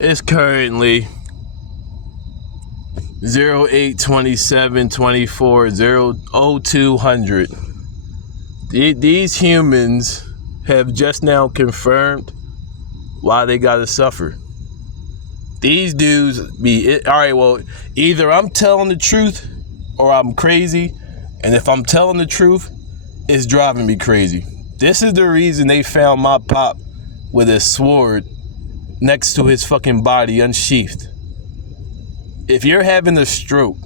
It's currently 08/27/24 These humans have just now confirmed why they gotta suffer. These dudes be all right. Well, either I'm telling the truth or I'm crazy, and if I'm telling the truth, it's driving me crazy. This is the reason they found my pop with a sword next to his fucking body unsheathed. If you're having a stroke,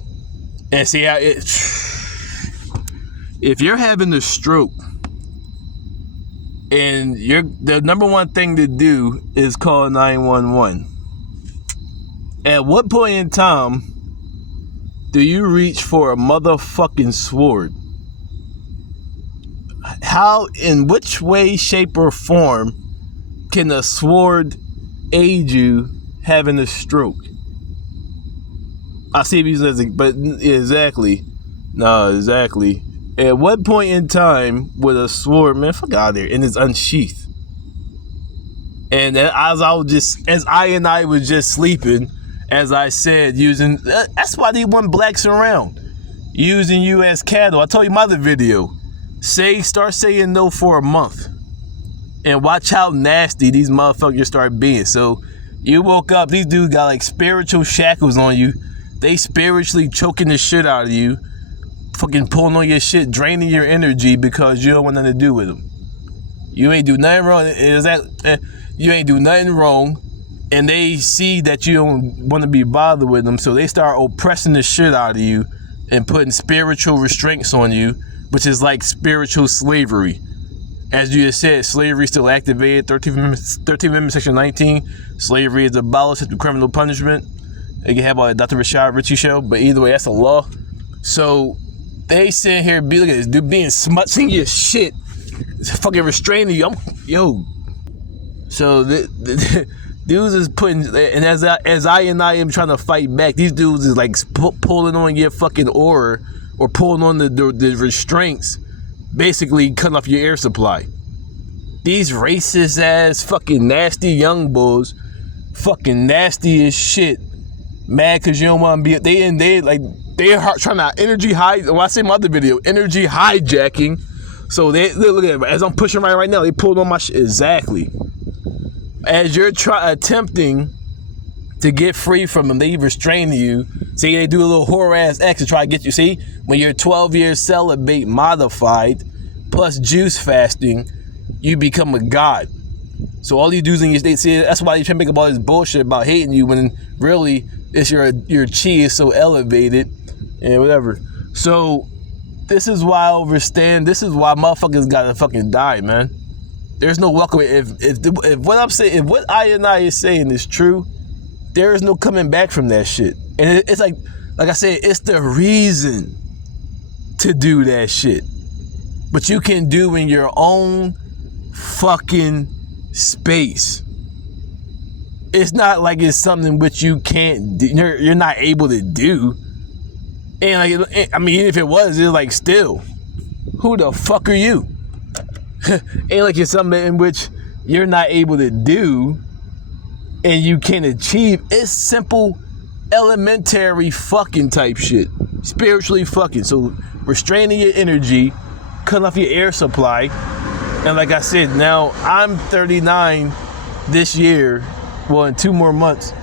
and see how it, if you're having a stroke, and the number one thing to do is call 911. At what point in time do you reach for a motherfucking sword? How, in which way, shape, or form can a sword aid you having a stroke? I see if he's listening, but exactly. No, exactly. At what point in time would a sword, man, fuck out of there, and it's unsheathed? And as I was just sleeping, as I said, that's why they want blacks around, using you as cattle. I told you my other video, start saying no for a month, and watch how nasty these motherfuckers start being. So you woke up, these dudes got like spiritual shackles on you. They spiritually choking the shit out of you, fucking pulling on your shit, draining your energy because you don't want nothing to do with them. You ain't do nothing wrong. You ain't do nothing wrong, and they see that you don't want to be bothered with them, so they start oppressing the shit out of you and putting spiritual restraints on you, which is like spiritual slavery. As you just said, slavery is still activated. 13th Amendment, Section 19. Slavery is abolished through criminal punishment. You can have a Dr. Rashad Ritchie show, but either way, that's a law. So they sit here, look at this dude being smutching your shit, fucking restraining you. So the dudes is putting, and as I am trying to fight back, these dudes is like pulling on your fucking aura or pulling on the restraints, basically cutting off your air supply. These racist ass fucking nasty young bulls, fucking nasty as shit. Mad because you don't want to be, they're trying to energy high. When I say my other video, energy hijacking. So they look at it, as I'm pushing right now, they pulled on my shit. Exactly. As you're attempting to get free from them, they restrain you. See, they do a little whore ass X to try to get you. See, when you're 12 years celibate modified plus juice fasting, you become a god. So all you do in your state, see, that's why you try to make up all this bullshit about hating you when really it's your chi is so elevated and whatever. So this is why I overstand. This is why motherfuckers gotta fucking die, man. There's no welcome. If what I'm saying, if what I is saying is true, there is no coming back from that shit. And it's like I said, it's the reason to do that shit. But you can do in your own fucking space. It's not like it's something which you can't do, you're not able to do. And like, I mean, if it was, it's like, still, who the fuck are you? Ain't like it's something in which you're not able to do and you can't achieve. It's simple, elementary fucking type shit. Spiritually fucking. So restraining your energy, cutting off your air supply. And like I said, now I'm 39 this year. Well, in 2 more months.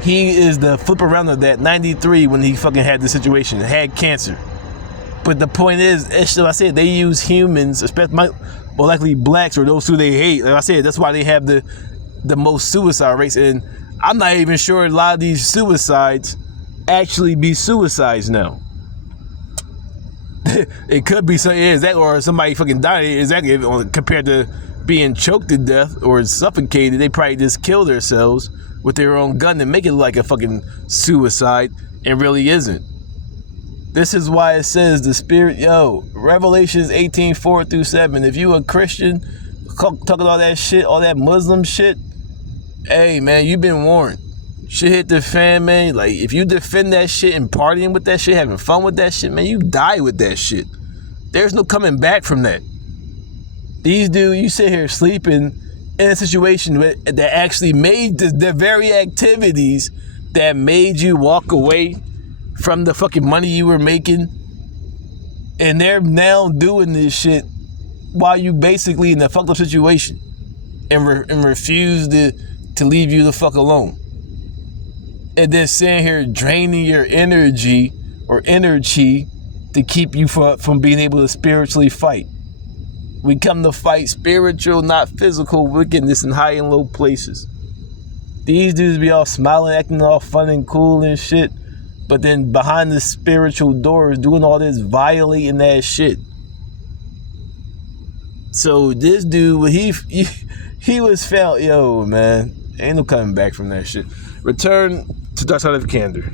He is the flip around of that, 93, when he fucking had the situation, had cancer. But the point is, like I said, they use humans, especially more likely blacks or those who they hate. Like I said, that's why they have the most suicide rates. And I'm not even sure a lot of these suicides actually be suicides now. It could be something, or somebody fucking died, exactly, compared to being choked to death or suffocated. They probably just kill themselves with their own gun and make it like a fucking suicide, and really isn't. This is why it says the spirit, Revelations 18:4-7. If you a Christian, talking all that shit, all that Muslim shit, hey man, you've been warned. Shit hit the fan, man. Like, if you defend that shit and partying with that shit, having fun with that shit, man, you die with that shit. There's no coming back from that. These dudes, you sit here sleeping in a situation that actually made the very activities that made you walk away from the fucking money you were making, and they're now doing this shit while you basically in a fucked up situation and refuse to leave you the fuck alone. And then sitting here draining your energy or energy to keep you from being able to spiritually fight. We come to fight spiritual, not physical wickedness in high and low places. These dudes be all smiling, acting all fun and cool and shit, but then behind the spiritual doors doing all this violating that shit. So this dude, when he was found, yo man, ain't no coming back from that shit. Return to Dark Side of Candor.